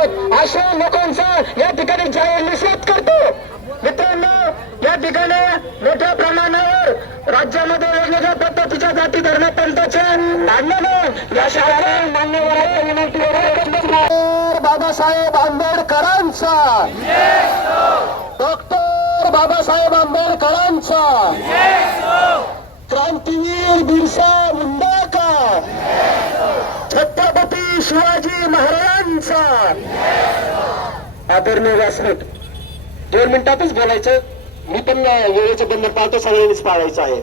आहोत. अशा लोकांचा या ठिकाणी जाहीर निषेध करतो. मित्रांनो या ठिकाणी मोठ्या प्रमाणावर राज्यामध्ये वेगवेगळ्या पद्धतीच्या जाती धर्म पंथाच्या भांडणं या शाळेला मान्यवरांच्या विनंतीवर बाबासाहेब आंबेडकरांचा. डॉक्टर बाबासाहेब आंबेडकरांचा. क्रांतीवीर बिरसा मुंडा का छत्रपती शिवाजी महाराज महाराजांचा आदरणीय व्यासपीठ दोन मिनिटातच बोलायचं. मी पण वेळेचं बंधन पाळतो सगळ्यांनीच पाळायचं आहे.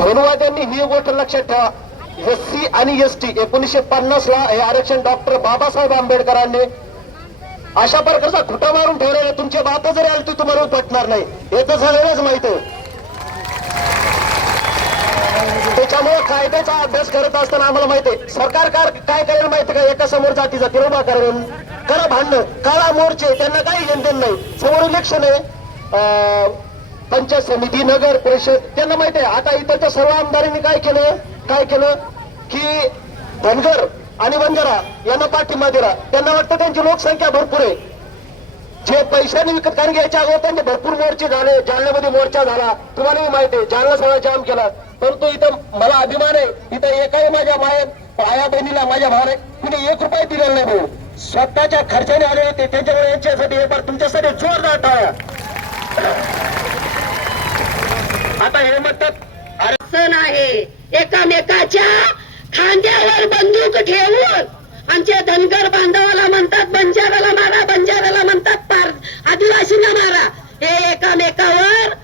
अनुवाद्यांनी ही गोष्ट लक्षात ठेवा. एस सी आणि एस टी एकोणीसशे पन्नास ला हे आरक्षण डॉक्टर बाबासाहेब आंबेडकरांनी अशा प्रकारचा खुटा मारून ठेवलेला तुमच्या बाप जरी आली तर तुम्हाला पटणार नाही. हे तर सगळ्यांनाच माहीत आहे. त्याच्यामुळे कायद्याचा अभ्यास करत असताना आम्हाला माहिती आहे. सरकार काय करेल माहिती का? एका समोर जातीचा तिरोबा करेल करा भांडण काळा मोर्चे त्यांना काही घेणदेण नाही. समोर इलेक्शन आहे. अं, पंचायत समिती नगर परिषद त्यांना माहिती आहे. आता इतरच्या सर्व आमदारांनी काय केलं? काय केलं? की धनगर आणि बंजारा यांना पाठिंबा दिला. त्यांना वाटतं त्यांची लोकसंख्या भरपूर आहे. जे पैशाने विकत कारण घ्यायच्या अगोदर त्यांचे भरपूर मोर्चे झाले. जालन्यामध्ये मोर्चा झाला. तुम्हालाही माहिती आहे. जालना सगळा जाम केला. परंतु इथं मला अभिमान आहे. इथं एकाही माझ्या माया पाया बहिणीला माझ्या भावाने कुणी एक रुपये दिलेला नाही भाऊ. स्वतःच्या खर्चाने आले होते त्यांच्यामुळे यांच्यासाठी एक बार तुमच्यासाठी जोरदार टाळ्या. आता हे म्हणतात अरे सण आहे? एकामेकाच्या खांद्यावर बंदूक ठेवून आमच्या धनगर बांधवाला म्हणतात बंजाराला मारा बंजाराला म्हणतात पार आदिवासींना मारा. हे एकामेकावर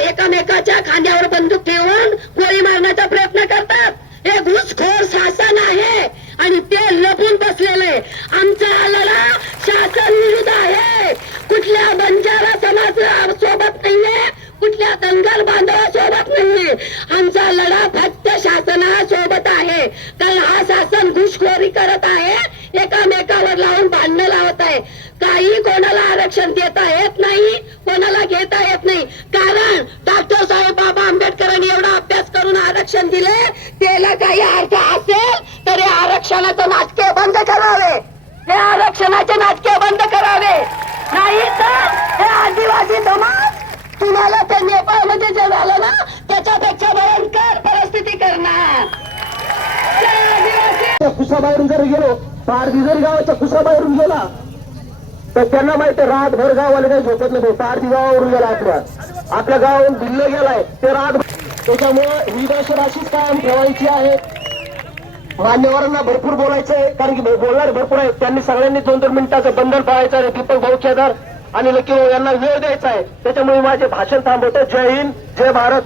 एकामेकाच्या खांद्या बंदूक ठेवून गोळी मारण्याचा प्रयत्न करतात हे घुसखोर शासन आहे आणि ते लपून बसलेले आमचा लढा शासन विरुद्ध आहे कुठल्या बंजारा समाज सोबत नाहीये कुठल्या धनगर बांधवासोबत नाहीये आमचा लढा फक्त शासनासोबत आहे कारण हा शासन घुसखोरी करत आहे एकामेकावर लावून भांडणं लावत आहे काही कोणाला आरक्षण देता येत नाही कोणाला घेता येत नाही कारण डॉक्टर साहेब बाबा आंबेडकरांनी एवढा अभ्यास करून आरक्षण दिले त्याला काही अर्थ असेल तर हे आरक्षणाचं नाटके बंद करावे हे आरक्षणाचे नाटके बंद करावे नाही तर हे आदिवासी समाज झालं ते नेपाळमध्ये जे झालं ना त्याच्यापेक्षा भयंकर परिस्थिती करणार. जय कुसाबाहेरून जर गेलो पारधी जरी गावाच्या कुसाबाहेरून गेला तर त्यांना माहिती आहे, रातभर गावाला काही झोपत नाही भाऊ. पारधी गावावरून गेला आपल्या आपल्या गावावरून दिल्ली गेलाय. ते रात त्याच्यामुळं ही भाषा अशीच कायम ठेवायची आहे. मान्यवरांना भरपूर बोलायचंय कारण की बोलणारे भरपूर आहेत. त्यांनी सगळ्यांनी दोन दोन मिनिटाचं बंधन पाळायचं आहे. दीपक भाऊ केदार आणि लकी भाऊ यांना वेळ द्यायचा आहे. त्याच्यामुळे माझे भाषण थांबवतो. जय हिंद जय भारत.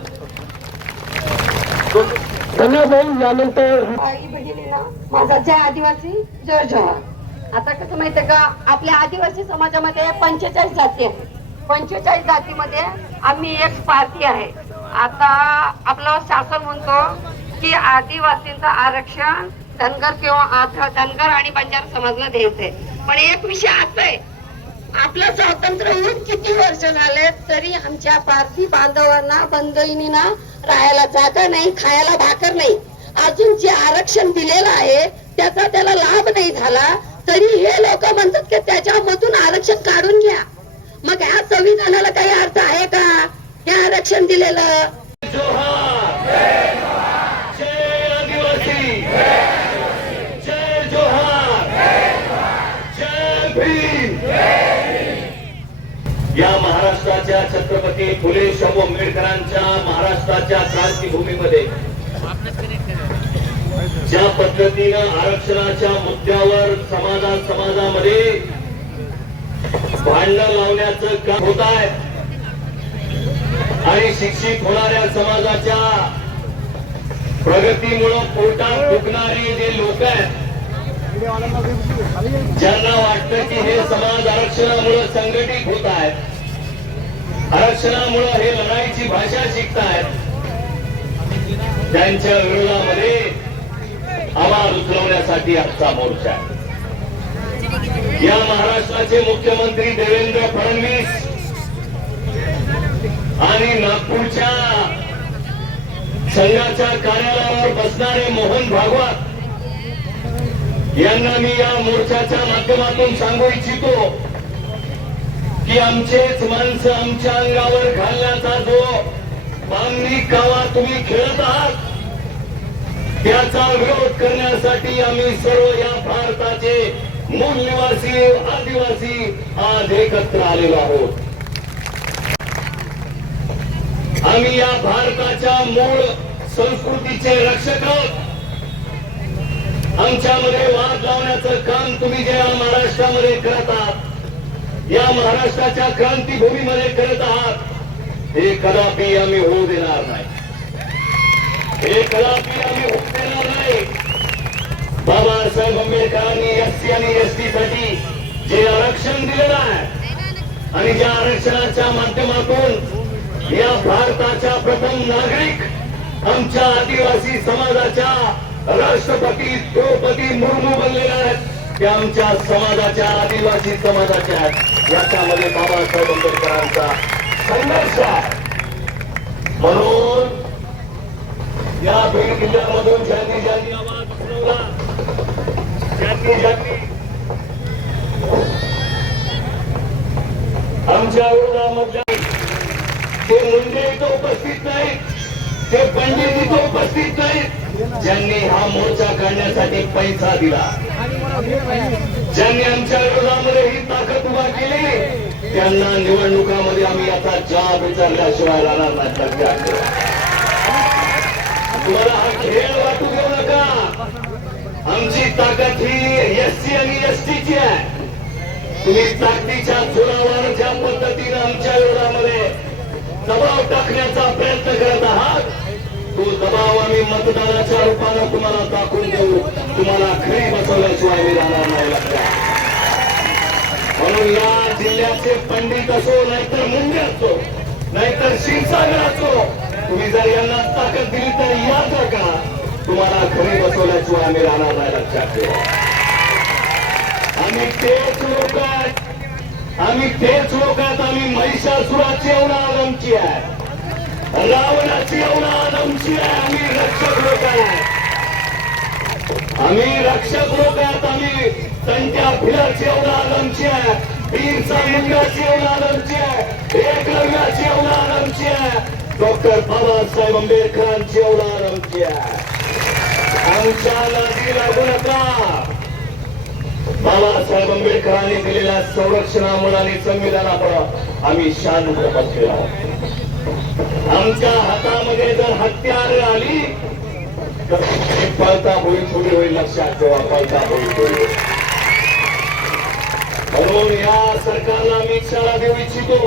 धन्यवाद भाऊ यानंतर आई बहिणींना माझा जय आदिवासी जय जवान आता कसं माहितीये का आपल्या आदिवासी समाजामध्ये पंचेचाळीस जाती आहेत. पंचेचाळीस जातीमध्ये आम्ही एक पार्टी आहे. आता आपलं शासन म्हणतो की आदिवासींचं आरक्षण धनगर किंवा आध- धनगर आणि बंजारा समाजला द्यायचंय. पण एक विषय असा आहे आपलं स्वातंत्र्य होऊन किती वर्ष झाले तरी आमच्या पारधी बांधवांना बंधईनीना राहायला जागा नाही खायला भाकर नाही. अजून जे आरक्षण दिलेलं आहे त्याचा त्याला लाभ नाही झाला तरी हे लोक म्हणतात की त्याच्यामधून आरक्षण काढून घ्या. मग ह्या संविधानाला काही अर्थ आहे का? हे आरक्षण दिलेलं? जोहार आदिवासी जय जोहार जय भीम या महाराष्ट्राच्या छत्रपती फुले शाहू आंबेडकरांच्या महाराष्ट्राच्या क्रांतीभूमीमध्ये ज्या पद्धतीनं आरक्षणाच्या मुद्द्यावर समाजा समाजामध्ये भांडण लावण्याचं काम होत आहे आणि शिक्षित होणाऱ्या समाजाच्या प्रगतीमुळं पोटात दुखणारे जे लोक आहेत ज्यांना वाटतं की हे समाज आरक्षणामुळे संघटित होत आहेत आरक्षणामुळे हे लढाईची भाषा शिकतायत. त्यांच्या विरोधामध्ये आवाज उचलवण्यासाठी आजचा मोर्चा या महाराष्ट्राचे मुख्यमंत्री देवेंद्र फडणवीस आणि नागपूरच्या संघाच्या कार्यालयावर बसणारे मोहन भागवत यांना मी या मोर्चाच्या माध्यमातून सांगू इच्छितो. की आमचेच माणसं आमच्या अंगावर घालण्याचा जो बांगडी कावा तुम्ही खेळत आहात त्याचा विरोध करण्यासाठी आम्ही सर्व या भारताचे मूल निवासी आदिवासी आज एकत्र आलेलो आहोत. आम्ही या भारताच्या मूळ संस्कृतीचे रक्षक आहोत. आमच्यामध्ये वाद लावण्याचं काम तुम्ही जे या महाराष्ट्रामध्ये करत आहात या महाराष्ट्राच्या क्रांतीभूमीमध्ये करत आहात हे कदापि आम्ही होऊ देणार नाही. हे कदापि आम्ही होऊ देणार नाही. बाबासाहेब आंबेडकरांनी एससी आणि एसटी साठी जे आरक्षण दिलेलं आहे आणि ज्या आरक्षणाच्या माध्यमातून या भारताच्या प्रथम नागरिक आमच्या आदिवासी समाजाच्या राष्ट्रपती द्रौपदी मुर्मू बनलेल्या आहेत. त्या आमच्या समाजाच्या आदिवासी समाजाच्या आहेत. याच्यामध्ये बाबासाहेब आंबेडकरांचा संघर्ष म्हणून या बीड जिल्ह्यामधून ज्यांनी ज्यांनी आवाज उठवला ज्यांनी ज्यांनी आमच्या विरोधामधल्या ते मुंडे इथं उपस्थित नाहीत ते पंडित इथं उपस्थित नाहीत ज्यांनी हा मोर्चा काढण्यासाठी पैसा दिला. ज्यांनी आमच्या विरोधामध्ये ही ताकद उभा केली त्यांना निवडणुकामध्ये आम्ही आता जाब विचारल्याशिवाय राहणार नाही तुम्हाला हा खेळ वाटू देऊ नका. आमची ताकद ही एससी आणि एसटीची आहे. तुम्ही ताकदीच्या जोरावर ज्या पद्धतीनं आमच्या विरोधामध्ये दबाव टाकण्याचा प्रयत्न करत आहात तो दबाव आम्ही मतदानाच्या रूपानं तुम्हाला दाखवून देऊ. तुम्हाला खरे बसवल्याशिवाय मी राहणार नाही लक्षात म्हणून या जिल्ह्याचे पंडित असो नाहीतर मुंडे असो नाहीतर शिवसागर असो तुम्ही जर यांना ताकद दिली तर या का तुम्हाला खरे बसवल्याशिवाय आम्ही राहणार नाही लक्षात ठेवा. आम्ही तेच लोक आहेत. आम्ही तेच लोक आहेत. आम्ही महिषासुराची एवढा आमची आहे. रावणाची एवढा आमची आहे आम्ही रक्षक लोक आहेत आम्ही रक्षक लोक आहेत आम्ही. त्यांच्या भिलाची अवनाद आमची आहे. बीरचा मुलगाची अवनाद आमची आहे. एकलव्याची अवनाद आमची आहे. डॉक्टर बाबासाहेब आंबेडकरांची अवनाद आमची आहे. आमच्या नादी लागू नका. बाबासाहेब आंबेडकरांनी दिलेल्या संरक्षणामुळे आणि संविधानामुळे आम्ही शांत बसलेलो आमच्या हातामध्ये जर हत्यार आली तर पळता होईल थोडी होईल लक्षात ठेवा पळता होईल थोडी होईल. म्हणून या सरकारला मी इशारा देऊ इच्छितो.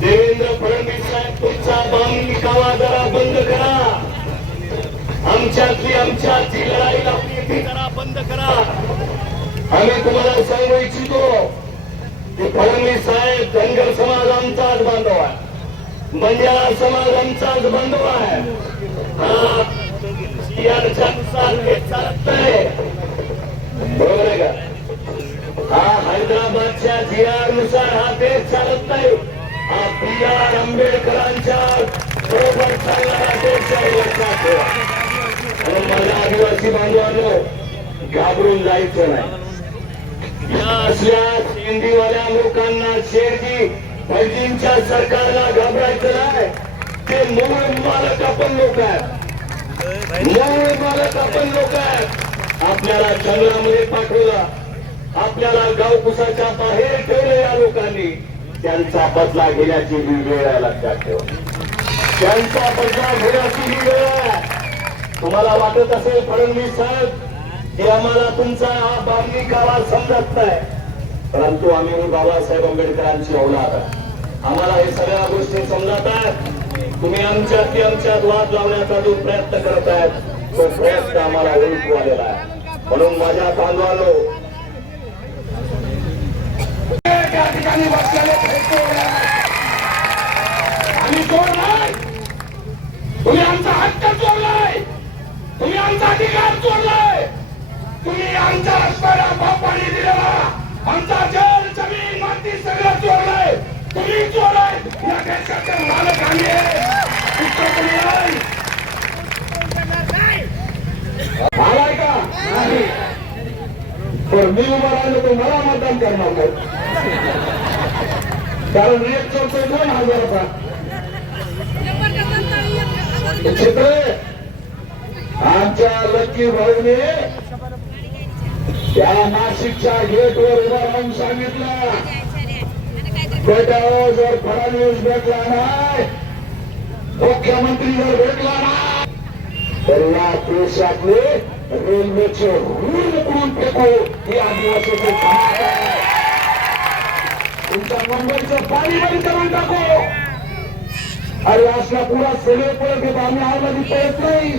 देवेंद्र फडणवीस साहेब तुमचा बांग कावा जरा बंद करा. आमच्यातली आमच्याची लढाई लावली जरा बंद करा. आम्ही तुम्हाला सांगू इच्छितो की फडणवीस साहेब धनगर समाज आमचाच बांधव आहे. बंजारा समाज आमचाच बांधव आहे. हा हे बरोबर आहे का हा हैदराबादच्या जी आरनुसार हा देश चालत नाही हा बी आर आंबेडकरांच्या बरोबर चालणारा देश आहे माझ्या आदिवासी बांधवांनो घाबरून जायचं नाही या असल्या हिंदीवाल्या लोकांना शेरजी फैजींच्या सरकारला घाबरायचं नाही ते मूळ मालक आपण लोक आहेत मूळ मालक आपण लोक आहेत आपल्याला जंगलामध्ये पाठवलं आपल्याला गावकुसाच्या बाहेर ठेवलं या लोकांनी त्यांचा बदला घेण्याची ही वेळ आहे लक्षात ठेवा त्यांचा बदला घेण्याची ही वेळ आहे तुम्हाला वाटत असेल फडणवीस साहेब की आम्हाला तुमचा हा बांधणी काळा समजत नाही परंतु आम्ही बाबासाहेब आंबेडकरांची औलाद आहे आम्हाला हे सगळ्या गोष्टी समजत आहेत. तुम्ही आमच्या की आमच्या वाद लावण्याचा जो प्रयत्न करत आहेत तो प्रयत्न आम्हाला ओळखू आलेला आहे. म्हणून माझ्या बांधवांनो त्या ठिकाणी आम्ही चोरलाय तुम्ही आमचा हक्क चोरलाय. तुम्ही आमचा अधिकार चोरलाय. तुम्ही आमच्या रस्त्याला बापाने दिलेला. आमचा जल जमीन माती सगळं चोरलाय तुम्ही चोरलाय या देशाचे मालक आम्ही आहे. इतकं तुम्ही आहे. आलाय का नाही पण मी उभा राहिलो तर मला मतदान करणार नाही. कारण रेट चोरतोय दोन हजाराचा चित्र आमच्या लक्की भाऊने त्या नाशिकच्या गेटवर उभा राहून सांगितलं. बेटावर जर फडणवीस भेटला नाही मुख्यमंत्री जर भेटला नाही तर या देशातले रेल्वेचे ऋण करून फेको हे आदिवासीचे तुमच्या मुंबईचं पाणी बंद करून टाको अरे असला पुरा सगळे परत येतो आम्ही आवाजी पळत नाही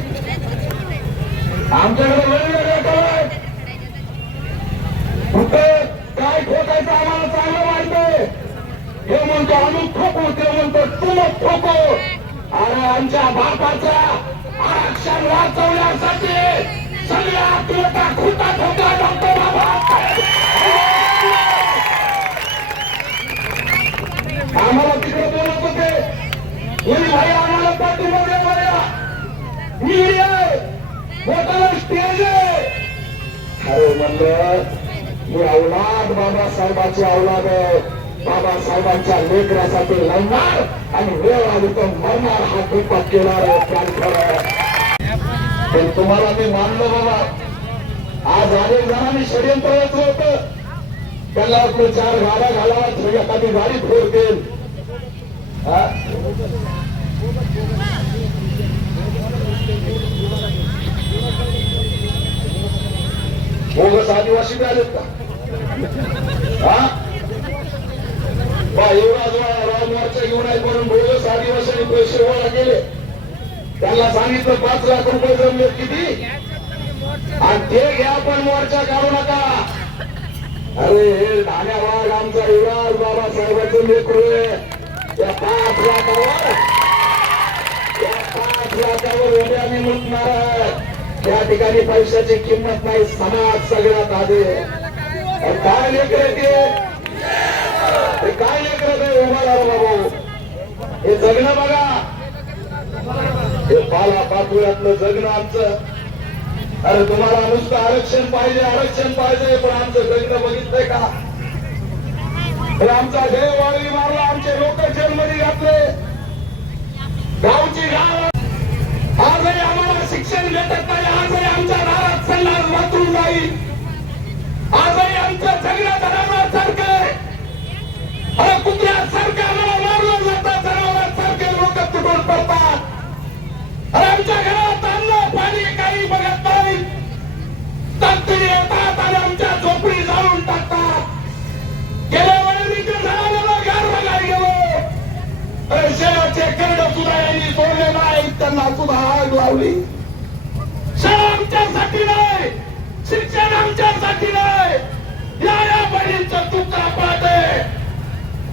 आमच्याकडे वेळ कळत कुठे काय ठोकायचं आम्हाला चांगलं माहितीये हे म्हणतो आम्ही ठोकू ते म्हणतो तुमच ठोको अरे आमच्या बापाच्या आरक्षण वाचवण्यासाठी आम्हाला तिकडे बोलत होते. कोणी भाई आम्हाला पाठिंबा द्या बघा मोठा स्टेज अरे म्हणलं मी बाबासाहेबाची आहे. बाबासाहेबांच्या लेकरासाठी लढणार आणि वेळ आली तर मरणार हा दीपक केला आहे पण तुम्हाला मी मानलो बाबा. आज अनेक जणांनी षडयंत्र रचलं होतं. त्याला आपलं चार गाड्या घालावा थोडी एखादी गाडी फोडतील बोगस आदिवासी मिळालेत का? हा? बा एवढा जो राजमार्चा घेऊन आहे म्हणून बोगस आदिवासी पैसे गोळा केले. त्याला सांगितलं पाच लाख रुपये जमले किती? आणि ते घ्या पण मोर्चा काढू नका. अरे हे धान्या वाघ आमचा युवराज बाबासाहेबाचं लेकरू आहे. त्या पाच लाखावर त्या पाच लाखावर उद्या मी त्या ठिकाणी पैशाची किंमत नाही समाज सगळ्यात आधी. काय लेकर ते? काय लेकर ते? उभा झाला बाबू. हे जगणं बघा. हे पाला पाचोळ्यातलं जगणं आमचं. अरे तुम्हाला नुसतं आरक्षण पाहिजे आरक्षण पाहिजे पण आमचं जगणं बघितलंय का? हे आमचा देव वाळवी मारला आमचे लोक जेलमध्ये घातले गावची गाव. आजही आम्हाला शिक्षण भेटत नाही आजही आमच्या दारात सल्ला वाचून जाईल. आजही आमचं जगणं जनावरांसारखं आहे. अरे कुत्र्यासारखं आम्हाला आमच्या घरात अन्न पाणी काही बघत नाही. तत्ती येतात आणि आमच्या झोपडी जाळून टाकतात. गेल्या वेळी मी त्या जनावराला घर बघायला गेलो. अरे शेणाचे करड सुद्धा यांनी सोडले नाही त्यांना सुद्धा आग लावली. शाळा आमच्यासाठी नाही शिक्षण आमच्यासाठी नाही. या या बहिणीचं तुकडा पाहते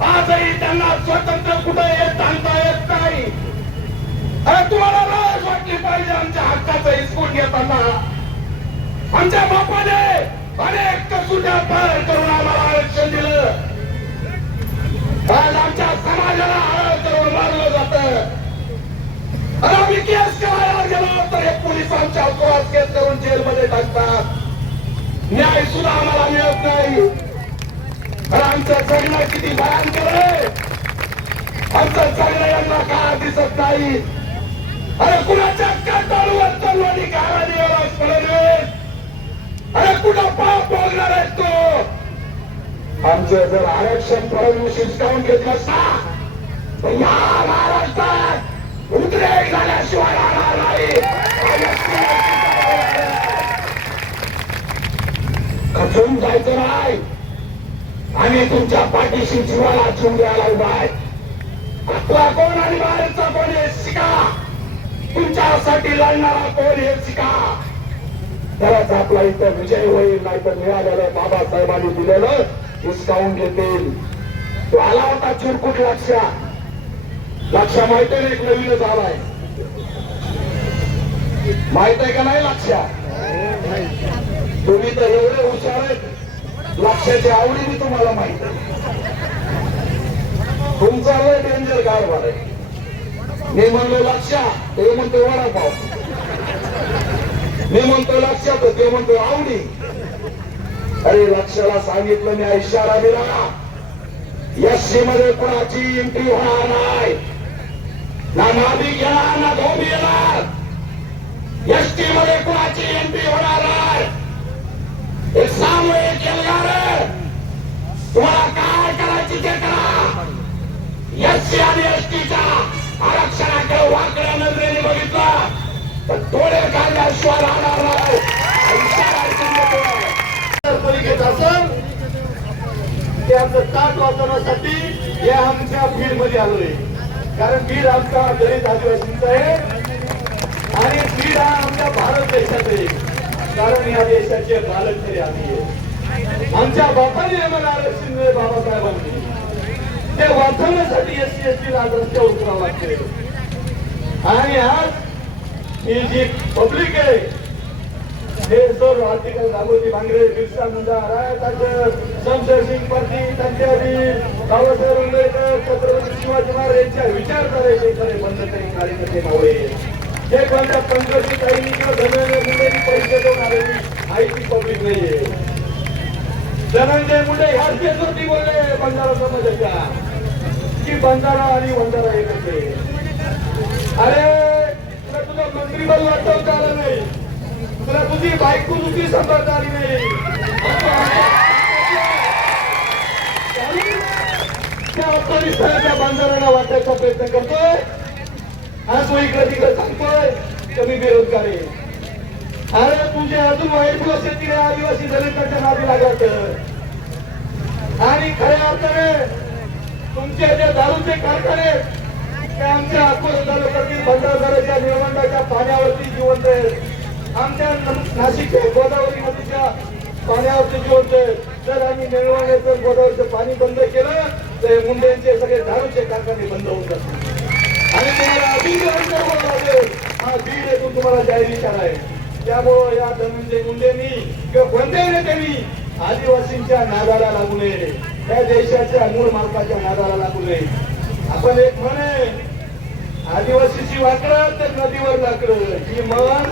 आजही त्यांना स्वतंत्र कुठे येत सांगता येत नाही. तुम्हाला लाज वाटली पाहिजे आमच्या हक्काचा हिसकून घेताना. आमच्या बापाने अनेक कसुट्या पार करून आम्हाला आरक्षण दिलं. आज आमच्या समाजाला हळ करून मारलं जात. अरे आम्ही केस करायला गेलो तर हे पोलीस आमच्या क्रॉस केस करून जेलमध्ये टाकतात. न्याय सुद्धा आम्हाला मिळत नाही. अरे आमचं जगणं किती भयंकर आहे. आमचं जगणं यांना का दिसत नाही? अरे कुणाच्या काटाळूवर तलवारी घाला द्यावाच पडेल अरे कुठं पाप बोलणार आहे तो? आमचं जर आरक्षण फडणवीस शिस्कावून घेतलं असता तर या महाराष्ट्रात उद्रेक झाल्याशिवाय राहणार नाही. खचून जायचं नाही. आम्ही तुमच्या पाठीशी जीवाला जीव द्यायला उभा आहे. आपला कोण आणि बाहेरचा कोण शिका. तुमच्यासाठी लढणारा कोण हे शिका? तरच आपला इथं विजय होईल नाही तर मिळालेलं बाबासाहेबांनी दिलेलं हिसकावून घेतील तो आला होता चिरकुट लक्षा लक्षा माहीत आहे एक नवीनच आलाय माहीत आहे का नाही लक्षा तुम्ही तर एवढे हुशार आहेत. लक्षाची आवडी मी तुम्हाला माहीत आहे. तुमचा लय डेंजर कारभार आहे. मी म्हणलो लक्षा ते म्हणतो वडापाव. मी म्हणतो लक्षात ते म्हणतो आवडी. अरे लक्षाला सांगितलं मी इशारा दिला. एससी मध्ये कोणाची एंट्री होणार नाही. ना नाभिक येणार ना धोबी येणार. एसटी मध्ये कोणाची एंट्री होणार नाही. एक सामूहिक एल्गार तुम्हाला काय करायची ते करा. एससी आणि एसटीच्या आरक्षणाकडे वाकड्या नजरेने बघितला. तर थोडे काढल्याशिवाय राहणार नाही. आमचं ताट वाचवण्यासाठी या आमच्या बीडमध्ये आलोय कारण बीड आमचा दलित आदिवासींचा आहे. आणि बीड हा आमच्या भारत देशात आहे. कारण या देशाचे बालक तरी आम्ही आहे. आमच्या बापाने आम्हाला आरक्षण दिले बाबासाहेबांनी. ते वाचवण्यासाठी एस सी एस टी आज रस्त्यावर उतरावं लागते आणि आज ही जी पब्लिक आहे हे सर आर्टिकल दामोदरी भांगरे बिरसा मुंडा रायताचं शमशेर सिंग पाटील त्यांच्याआधी बाबासाहेब आंबेडकर छत्रपती शिवाजी महाराज यांच्या विचारधारेचे खरे बंधकारी कार्यकर्ते मावळे. हे कोणत्या पंकजी ताईंनी किंवा धनंजय मुंडेंनी पैसे देऊन आलेली माहिती पब्लिक नाहीये. धनंजय मुंडे ह्याच केसवरती बोलले बंजारा समाजाच्या. की बंजारा आणि वंजारा एकच आहे अरे तुला तुझा बल वाटत आला नाही? तुला तुझी बायको तुझी सांभाळता आली नाही. त्या अफगाणिस्तानाच्या बांधाऱ्यांना वाटायचा प्रयत्न करतोय. आज तो इकडे तिकडे सांगतोय कमी बेरोजगारी. अरे तुझे अजून वाईट दिवस तिकडे आदिवासी दलितांच्या नादी लागत आणि खऱ्या अर्थाने तुमचे जे दारूचे कारखाने आहेत, ते आमच्या अकोला तालुक्यातील भंडारदाराच्या निर्बंधाच्या पाण्यावरती जिवंत आहेत. आमच्या नाशिक नाशिकच्या गोदावरी नदीच्या पाण्यावरती जिवंत आहेत. जर आम्ही निर्वाण्याचं गोदावरीचं पाणी बंद केलं तर हे मुंडेंचे सगळे दारूचे कारखाने बंद होऊन जातात आणि तुम्हाला अभिनंदन करावं हा बीड येथून तुम्हाला जाहीर इशारा आहे. त्यामुळं या धनंजय मुंडेंनी किंवा कोणत्याही नेत्यांनी आदिवासींच्या नादाला लागू नये. या देशाच्या मूळ मालकाच्या नादाला लागू नये. आपण एक म्हणे आदिवासीची वाकड तर नदीवर लाकडं. ही मन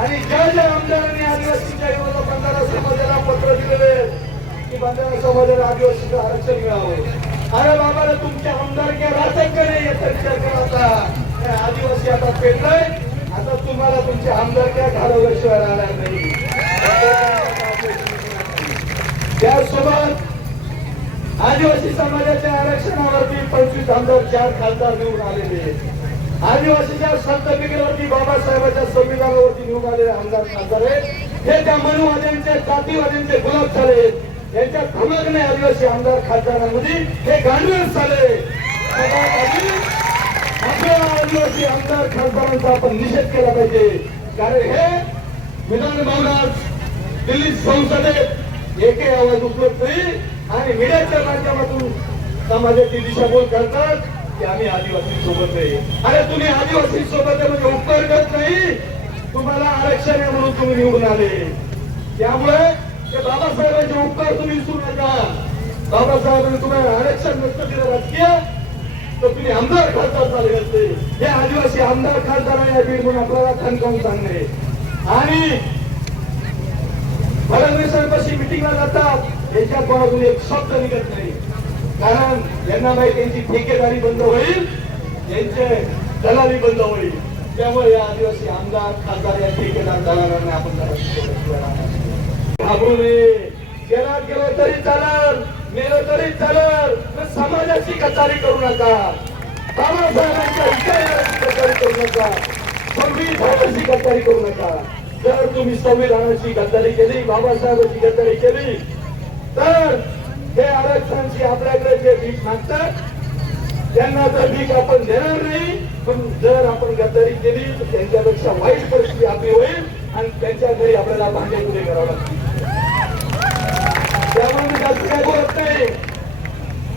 आणि ज्या ज्या आमदारांनी आदिवासीच्या विरोधात बंधारा समाजाला पत्र दिलेले की बंधारा समाजाला आदिवासीचं आरक्षण मिळावं. अरे बाबा तुमच्या आमदार किंवा राहतात नाही याचा विचार करा आता आदिवासी आता पेटलाय. आता तुम्हाला तुमचे आमदार काय घालवल्याशिवाय राहणार नाही. त्यासोबत आदिवासी समाजाच्या आरक्षणावरती पंचवीस आमदार चार खासदार निवडून आलेले आहेत. आदिवासीच्या सर्टिफिकेटवरती बाबासाहेबांच्या संविधानावरती निवडून आलेले आमदार खासदार आहेत. हे त्या मनुवाद्यांचे जातीवाद्यांचे गुलाब झाले यांच्या धमकने आदिवासी आमदार खासदारांमध्ये हे गांडूळ झाले. सगळ्यात आदिवासी आमदार खासदारांचा आपण निषेध केला पाहिजे. कारण हे विधान भवनात दिल्ली संसदेत एकही आवाज उपलब्ध नाही आणि मीडियाच्या माध्यमातून समाजाची दिशाभूल करतात की आम्ही आदिवासी सोबत नाही. अरे तुम्ही आदिवासी सोबत म्हणजे उपकार करत नाही. तुम्हाला आरक्षण आहे म्हणून तुम्ही निवडून आले. त्यामुळे ते बाबासाहेबांचे उपकार तुम्ही विसरू नका. बाबासाहेबांनी तुम्हाला आरक्षण नसतं दिलं राजकीय तर तुम्ही आमदार खासदार झाले असते. हे आदिवासी आमदार खासदार आहे बीड म्हणून आपल्याला खणखाऊन सांगणे. आणि फडणवीसांपाशी मिटिंगला जातात. यांच्या कोणातून एक शब्द निघत नाही. कारण यांना माहिती त्यांची ठेकेदारी बंद होईल यांचे दलाली बंद होईल. त्यामुळे या आदिवासी आमदार खासदार या ठेकेदार दलालांना आपण जरा घाबरू नये. केला गेलो तरी चालत मेलं तरी चालल समाजाची कचारी करू नका. बाबासाहेबांच्या विचाराची कचारी करू नका. संविधानाची कचारी करू नका. जर तुम्ही संविधानाची गद्दारी केली बाबासाहेबांची गद्दारी केली तर हे आरक्षणाची आपल्याकडे जे भीक मागतात त्यांना तर भीक आपण देणार नाही. पण जर आपण गद्दारी केली तर त्यांच्यापेक्षा वाईट परिस्थिती आपली होईल आणि त्यांच्या घरी आपल्याला भांडे पुढे करावं लागतील. जास्त बोलत नाही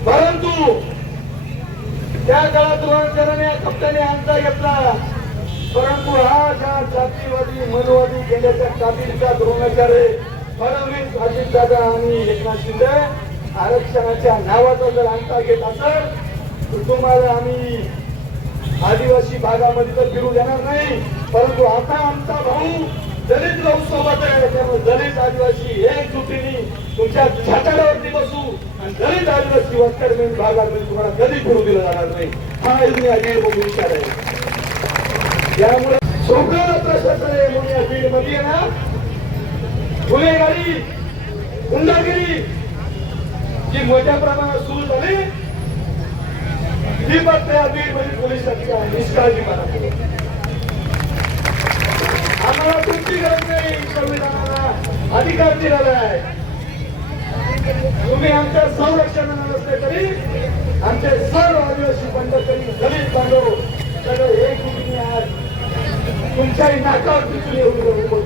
परंतु त्या काळात रोहन या कप्ताने अंतर घेतला. परंतु हा ज्या जातीवादी मनवादी केल्याच्या काबीलचा द्रोणाचार्य फडणवीस अजितदादा आणि एकनाथ शिंदे आरक्षणाच्या नावाचा जर अंता घेत असेल तर तुम्हाला आम्ही आदिवासी भागामध्ये तर फिरू देणार नाही. परंतु आता आमचा भाऊ दलित लोक सोबत आहे. त्यामुळे दलित आदिवासी एकजुटीने तुमच्या छाताडावरती बसू आणि दलित आदिवासी वस्तर भागामध्ये तुम्हाला कधी फिरू दिलं जाणार नाही. हा इथली अजय बघू विचार आहे. त्यामुळे सोपला प्रशासन आहे म्हणून या बीडमध्ये ना गुन्हेगारी गुंडागिरी जी मोठ्या प्रमाणात सुरू झाली ही फक्त या बीडमध्ये पोलिसांची निष्काळजी मला आम्हाला तुमची गरज नाही. संविधानाला अधिकार दिलेला आहे. तुम्ही आमच्या संरक्षणाला नसले तरी आमचे सर्व आदिवासी पंढरकरी दलित बांधव सगळे एक कुटुंबी आज तुमच्याही नाकावर दिसून येऊन उभं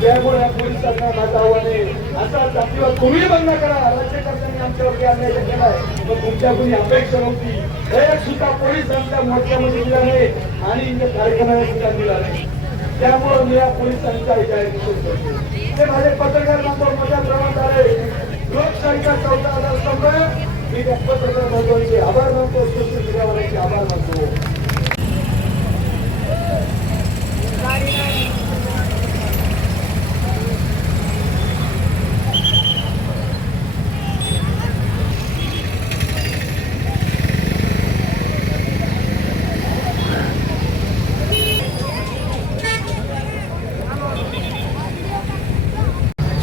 त्यामुळे या पोलिसांना माझं आव्हान आहे असा जातीवर तुम्ही बंद करा. राज्यकर्त्यांनी आमच्यावरती अन्याय केलाय. पण तुमच्या कोणी अपेक्षा नव्हती. एक सुद्धा पोलीस आमच्या मोर्चामध्ये दिला नाही आणि इथे कार्यक्रमाला सुद्धा दिला नाही. त्यामुळे मी या पोलिसांच्या ते माझे पत्रकार बांधव मोठ्या प्रमाणात आले. लोकशाहीचा चौथा आधार स्तंभ. मी त्या पत्रकार बांधवांचे आभार मानतो सोशल आभार मानतो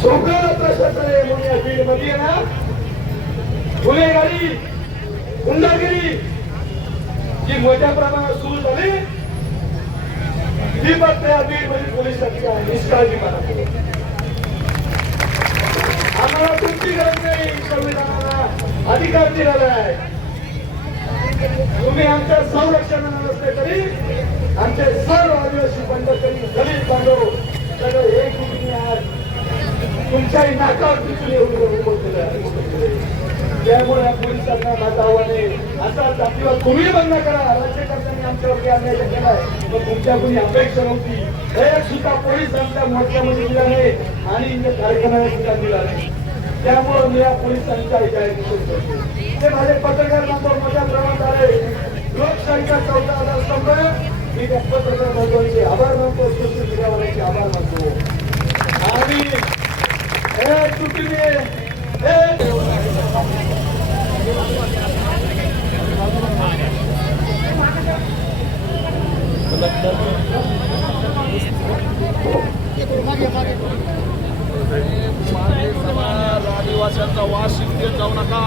सोपल्याला प्रशासन आहे म्हणून या बीडमध्ये ना गुन्हेगारी गुंडागिरी जी मोठ्या प्रमाणात सुरू झाली ही फक्त या बीडमध्ये पोलिसांची आहे निष्काळजीपणा आम्हाला तुमची गरज नाही संविधानाला अधिकार दिलेला आहे. तुम्ही आमच्या संरक्षणाला नसले तरी आमचे सर्व आदिवासी पंढरकरी दलित बांधव सगळं एक कुटुंबी आहेत तुमच्याही नाकावर तिथून येऊन उभं केलं. आहे, त्यामुळे या पोलिसांना माझं आव्हान आहे. असा जातीवर तुम्ही बंद करा. राज्यकर्त्यांनी आमच्यावरती अन्याय केलाय. पण तुमच्या कोणी अपेक्षा नव्हती. एक सुद्धा पोलीस आमच्या मोर्चामध्ये दिला नाही आणि इथे कार्यक्रमाला सुद्धा दिला नाही. त्यामुळे मी या पोलिसांच्या ते माझे पत्रकार बांधव मोठ्या प्रमाणात आले. लोकशाहीचा चौदा आधार स्तंभ मी त्या पत्रकार बांधवांचे आभार मानतो सोशल मीडियावाल्यांचे आभार मानतो. आणि एक जाऊ नका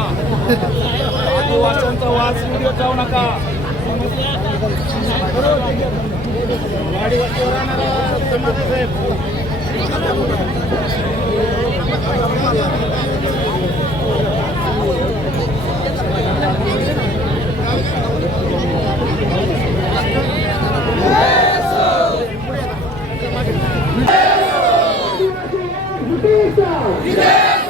आदिवाशांचा वास शिंदेत जाऊ नका वाडीवरती राहणारा समाज आहे साहेब Vitória!